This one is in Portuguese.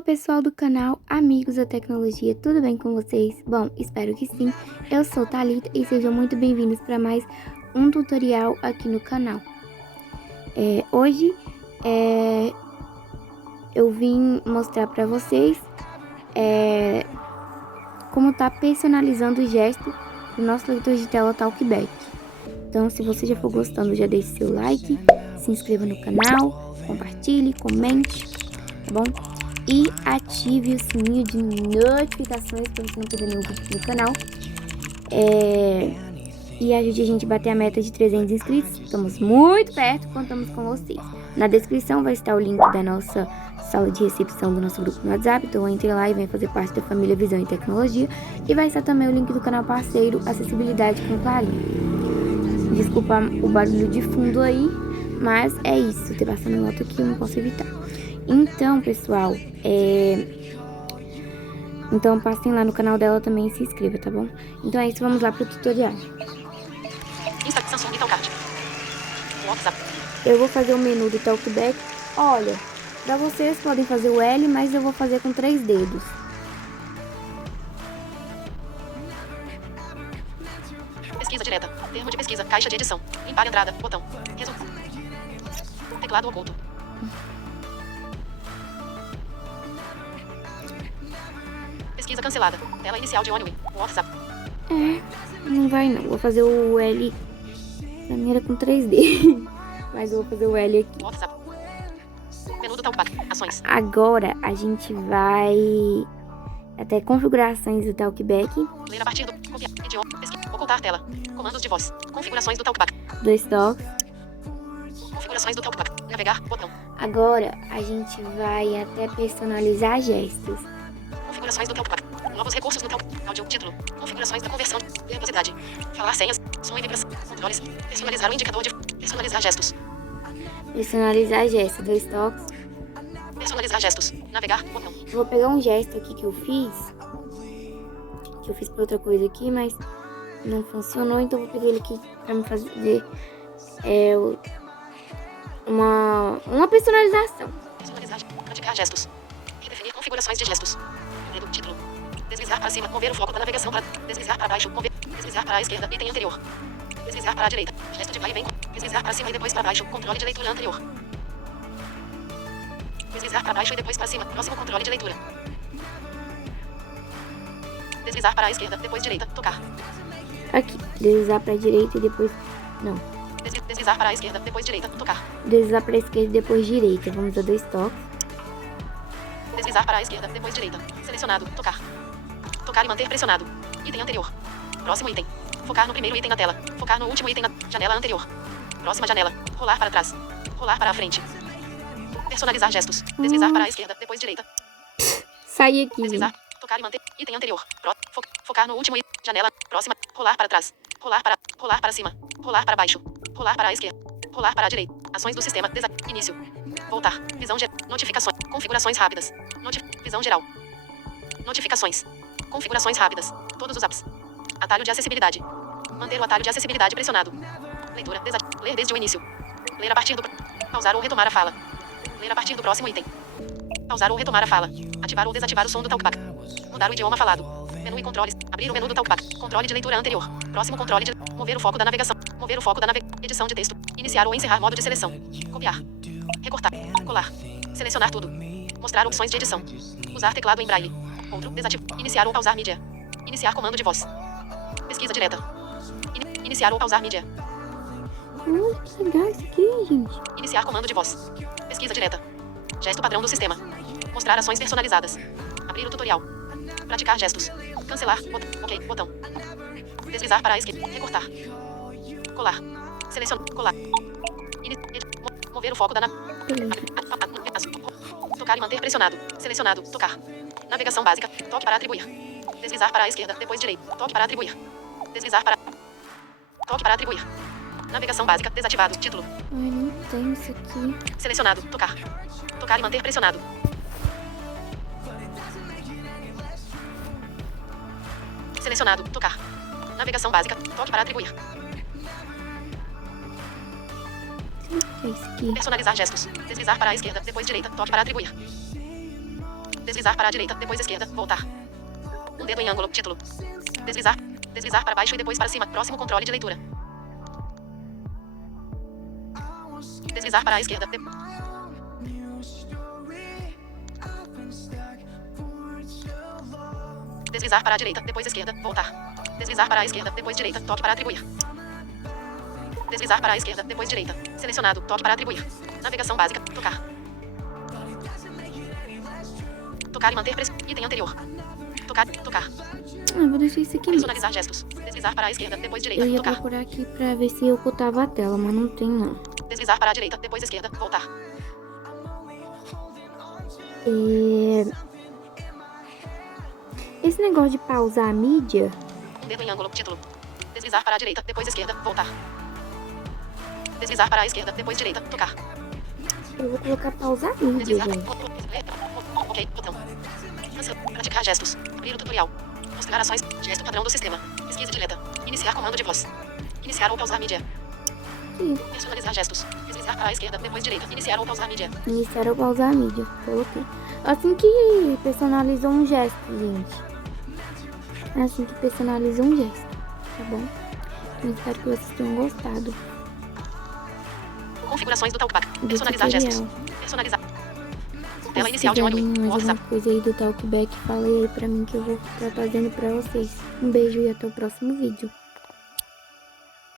Fala pessoal do canal, amigos da tecnologia, tudo bem com vocês? Bom, espero que sim. Eu sou Thalita e sejam muito bem-vindos para mais um tutorial aqui no canal. Hoje eu vim mostrar para vocês como tá personalizando o gesto do nosso leitor de tela Talkback. Então, se você já for gostando, já deixe seu like, se inscreva no canal, compartilhe, comente, tá bom? E ative o sininho de notificações para você não perder nenhum vídeo no canal. E ajude a gente a bater a meta de 300 inscritos. Estamos muito perto, contamos com vocês. Na descrição vai estar o link da nossa sala de recepção do nosso grupo no WhatsApp. Então entre lá e vem fazer parte da família Visão e Tecnologia. E vai estar também o link do canal parceiro Acessibilidade com Clarinho. Desculpa o barulho de fundo aí, mas é isso. Tem bastante moto aqui, eu não posso evitar. Então, pessoal, então passem lá no canal dela também e se inscreva, tá bom? Então é isso, vamos lá pro tutorial. Samsung Talkcard. WhatsApp. Eu vou fazer o menu do Talkback. Olha, pra vocês podem fazer o L, mas eu vou fazer com 3 dedos. Pesquisa direta. Termo de pesquisa. Caixa de edição. Limpar entrada. Botão. Resultado. Teclado oculto. Pesquisa cancelada. Tela inicial de OneWay. WhatsApp. Não vai não. Vou fazer o L. Na minha era com 3D. Mas eu vou fazer o L aqui. WhatsApp. Menu do Talkback. Ações. Agora a gente vai até configurações do Talkback. Ler a partir do copiar. Idioma. Pesquisa. Ocultar tela. Comandos de voz. Configurações do Talkback. 2 toques. Configurações do Talkback. Navegar. Botão. Agora a gente vai até personalizar gestos. Configurações do Talkback. Novos recursos no Talkback. Áudio. Título. Configurações da conversão. Verbosidade. Falar senhas. Som e vibração. Controles. Personalizar o indicador de... Personalizar gestos. Personalizar gestos. 2 toques. Personalizar gestos. Navegar. Botão. Eu vou pegar um gesto aqui que eu fiz. Que eu fiz pra outra coisa aqui, mas não funcionou. Então eu vou pegar ele aqui pra me fazer uma personalização. Personalizar. Praticar gestos. Redefinir configurações de gestos. Dedo. Título. Deslizar para cima. Mover o foco da navegação para... Deslizar para baixo. Mover. Deslizar para a esquerda. Item anterior. Deslizar para a direita. Gesto de vai e vem. Deslizar para cima e depois para baixo. Controle de leitura anterior. Deslizar para baixo e depois para cima. Próximo controle de leitura. Deslizar para a esquerda. Depois direita. Tocar. Aqui. Deslizar pra direita e depois... Não. Deslizar para a esquerda. Depois direita. Tocar. Deslizar pra esquerda e depois direita. Vamos a 2 toques. Deslizar para a esquerda. Depois direita. Selecionado. Tocar. Tocar e manter pressionado. Item anterior. Próximo item. Focar no primeiro item na tela. Focar no último item na janela anterior. Próxima janela. Rolar para trás. Rolar para a frente. Personalizar gestos. Deslizar para a esquerda. Depois direita. Sai aqui. Deslizar. Tocar e manter. Item anterior. Focar no último item. Janela. Próxima. Rolar para trás. Rolar para cima. Rolar para baixo. Rolar para a esquerda. Rolar para a direita. Ações do sistema. Início. Voltar. Visão geral. Notificações. Configurações rápidas. Visão geral. Notificações. Configurações rápidas. Todos os apps. Atalho de acessibilidade. Manter o atalho de acessibilidade pressionado. Leitura. Ler desde o início. Ler a partir do... Pausar ou retomar a fala. Ler a partir do próximo item. Pausar ou retomar a fala. Ativar ou desativar o som do Talkback. Mudar o idioma falado. Menu e controles. Abrir o menu do Talkback. Controle de leitura anterior. Próximo controle de... Mover o foco da navegação. Mover o foco da navegação. Edição de texto. Iniciar ou encerrar modo de seleção. Copiar. Recortar. Colar. Selecionar tudo. Mostrar opções de edição. Usar teclado em braille. Outro. Desativar. Iniciar ou pausar mídia. Iniciar comando de voz. Pesquisa direta. Iniciar ou pausar mídia. Que legal isso aqui, gente. Iniciar comando de voz. Pesquisa direta. Gesto padrão do sistema. Mostrar ações personalizadas. Abrir o tutorial. Praticar gestos. Cancelar. Ok. Botão. Deslizar para a esquerda. Recortar. Colar. Selecionar. Colar. Mover o foco da Tocar e manter pressionado. Selecionado. Tocar. Navegação básica. Toque para atribuir. Deslizar para a esquerda. Depois direita. Toque para atribuir. Deslizar para... Toque para atribuir. Navegação básica. Desativado. Título. Ai, não tem isso aqui. Selecionado. Tocar. Tocar e manter pressionado. Selecionado. Tocar. Navegação básica. Toque para atribuir. O que é isso aqui? Personalizar gestos. Deslizar para a esquerda. Depois direita. Toque para atribuir. Deslizar para a direita, depois esquerda, voltar. Um dedo em ângulo, título. Deslizar. Deslizar para baixo e depois para cima. Próximo controle de leitura. Deslizar para a esquerda. Deslizar para a direita, depois esquerda, voltar. Deslizar para a esquerda, depois direita, toque para atribuir. Deslizar para a esquerda, depois direita. Selecionado, toque para atribuir. Navegação básica, tocar. Tocar e manter item anterior. Tocar. Vou deixar isso aqui mesmo. Personalizar gestos. Deslizar para a esquerda, depois direita, Eu ia tocar. procurar aqui pra ver se eu ocultava a tela, mas não tem não. Deslizar para a direita, depois esquerda, voltar. Esse negócio de pausar a mídia, Um dedo em ângulo, título. Deslizar para a direita, depois esquerda, voltar. Deslizar para a esquerda, depois direita, tocar. eu vou colocar pausar a mídia, Deslizar. gente. Ok, botão. Praticar gestos. Abrir o tutorial. Mostrar ações. Gesto padrão do sistema. Pesquisa direta. Iniciar comando de voz. Iniciar ou pausar mídia. Sim. Personalizar gestos. Deslizar para a esquerda, depois direita. Iniciar ou pausar mídia. Iniciar ou pausar a mídia. Coloquei. Assim que personaliza um gesto, gente. Assim que personaliza um gesto. Tá bom? Então, espero que vocês tenham gostado. Configurações do Talkback. do Personalizar tutorial. gestos. Personalizar. Tela Se inicial de tiverem OneWay. mais alguma WhatsApp. coisa aí do Talkback, fala aí pra mim que eu vou estar fazendo pra vocês. Um beijo e até o próximo vídeo.